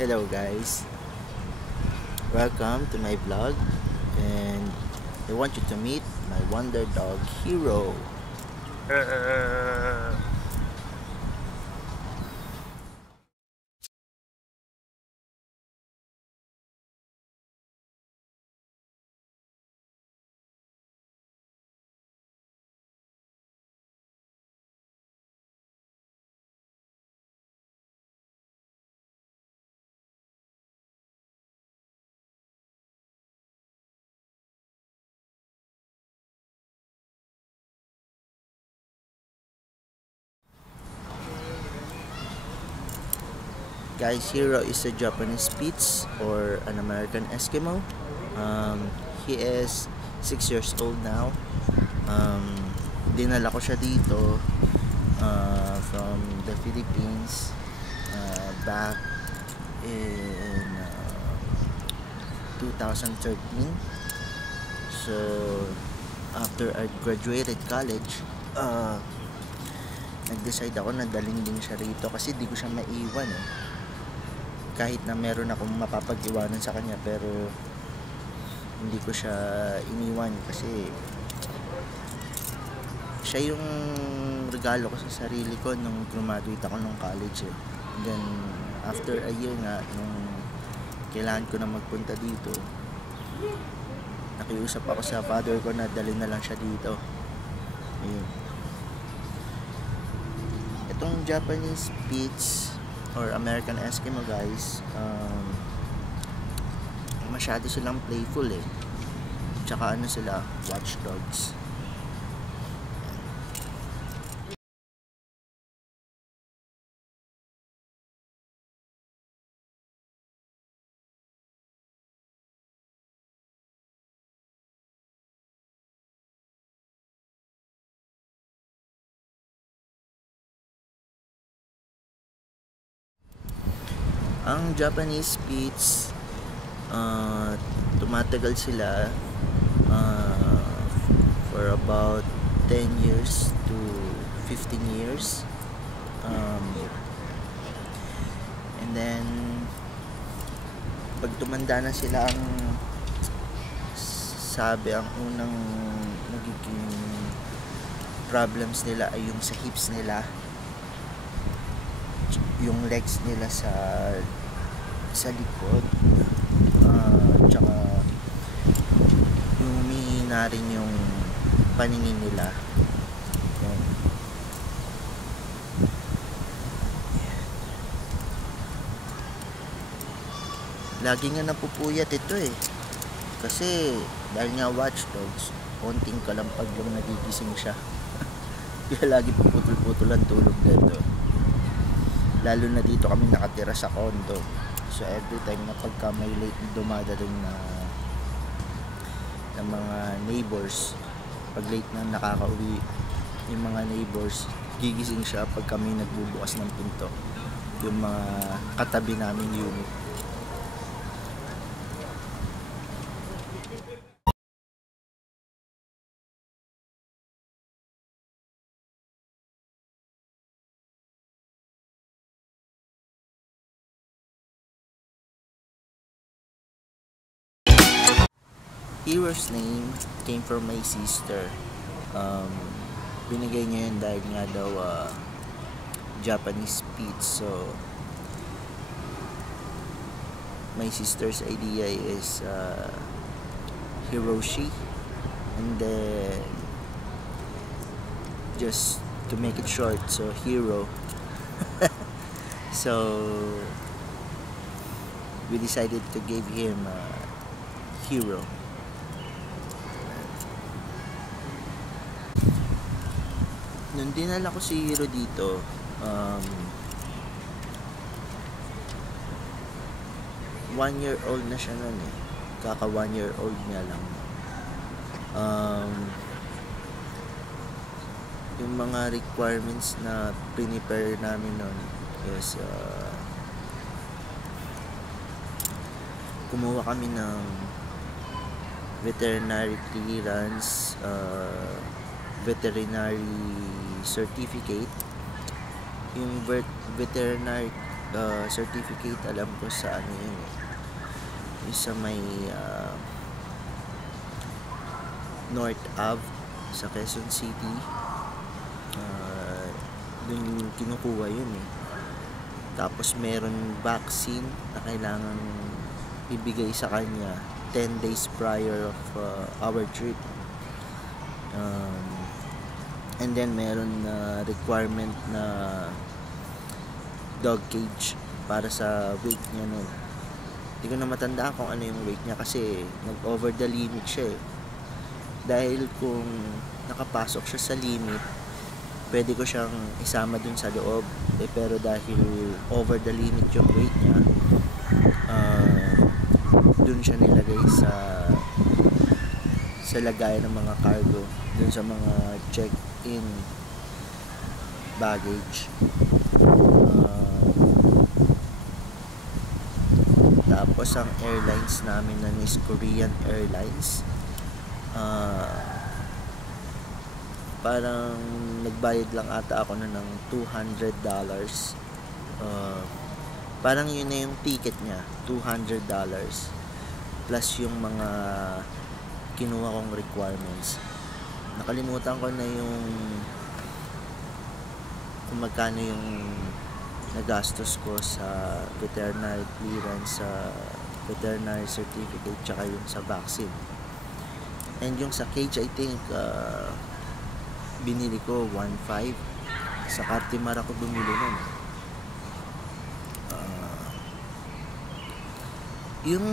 Hello guys, welcome to my vlog, and I want you to meet my wonder dog Hero. Guys, Hero is a Japanese Spitz or an American Eskimo. He is 6 years old now. Dinala ko siya dito from the Philippines back in 2013. So after I graduated college, nag-decide ako na dalhin din siya rito kasi di ko siya maiwan kahit na meron akong mapapag-iwanan sa kanya, pero hindi ko siya iniwan kasi siya yung regalo ko sa sarili ko nung graduate ako nung college Then after a year nga, nung kailangan ko na magpunta dito, nakiusap ako sa father ko na dalhin na lang siya dito. Ayun. Itong Japanese Spitz or American Eskimo guys, masyado silang playful tsaka sila, watchdogs. Ang Japanese Spitz, tumatagal sila for about 10 years to 15 years. And then pag tumanda na sila, ang unang nagiging problems nila ay yung sa hips nila, yung legs nila sa likod, tsaka yung humihina rin yung paningin nila. Yan. Lagi nga napupuyat ito kasi dahil nga watchdogs, konting kalampag lang nagigising siya. Kaya lagi puputol-putol ang tulog dito. Lalo na dito kami nakatira sa condo. So every time na pagka may late dumadating na mga neighbors, pag late na nakakauwi yung mga neighbors, gigising siya pag kami nagbubukas ng pinto, yung mga katabi naming unit. Hero's name came from my sister. Binigay niya yun dahil nga daw Japanese Spitz. So my sister's idea is Hiroshi, and then just to make it short, so Hero. So we decided to give him Hero. Nung dinala ko si Hero dito, 1 year old na siya nun kaka 1 year old niya lang. Yung mga requirements na prepare namin nun is kumuha kami ng veterinary clearance, veterinary certificate. Yung veterinary certificate, alam ko sa ano yun eh. Isa may North Ave sa Quezon City. Dun kinukuha yun eh. Tapos meron vaccine na kailangan ibigay sa kanya 10 days prior of our trip. And then meron na requirement na dog cage para sa weight niya nun. Hindi ko na matandaan kung ano yung weight niya kasi nag-over the limit siya eh. Dahil kung nakapasok siya sa limit, pwede ko siyang isama dun sa loob eh, pero dahil over the limit yung weight niya, dun siya nilagay sa lagayan ng mga cargo, dun sa mga check-in baggage. Tapos ang airlines namin nun is Korean Airlines. Parang nagbayad lang ata ako na ng $200. Parang yun na yung ticket niya, $200 plus yung mga kinuha kong requirements. Nakalimutan ko na yung kung magkano yung nagastos ko sa veterinary clearance, sa veterinary certificate, tsaka yung sa vaccine. And yung sa cage, I think binili ko 1.5. Sa Cartimar ako bumili nun. Yung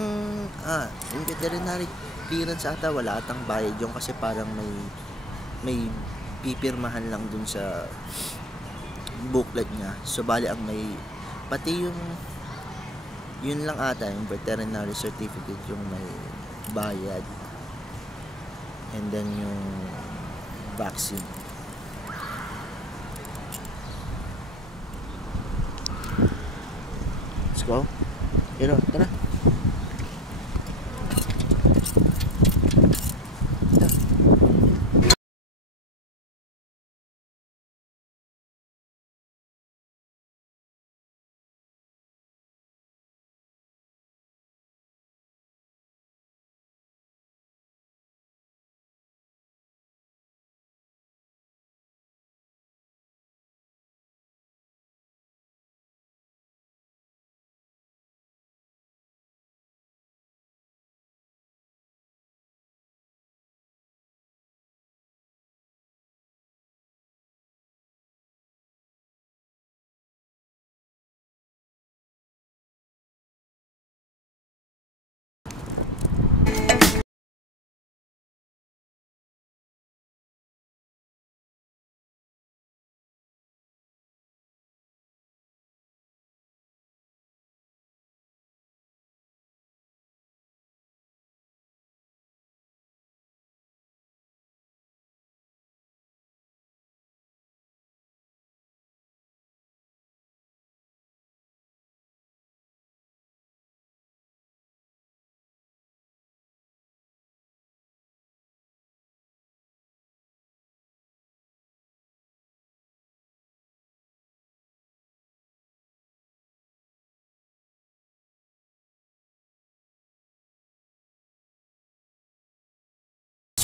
veterinary clearance ata wala atang bayad yung kasi parang may pipirmahan lang dun sa booklet niya. So bali ang may pati yung yun lang ata yung veterinary certificate yung may bayad, and then yung vaccine. Let's go. Tara.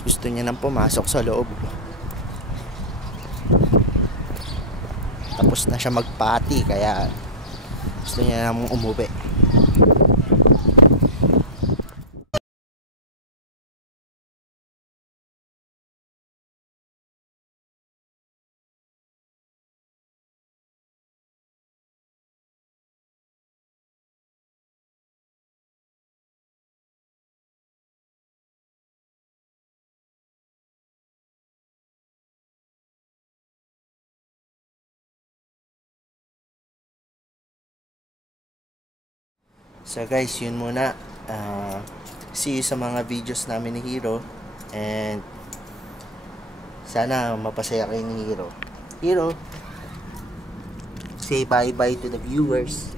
Gusto niya nang pumasok sa loob. Tapos na siya magpati kaya gusto niya nang umuwi. So guys, yun muna. See you sa mga videos namin ni Hero. And sana mapasaya kayo ni Hero. Hero, say bye-bye to the viewers.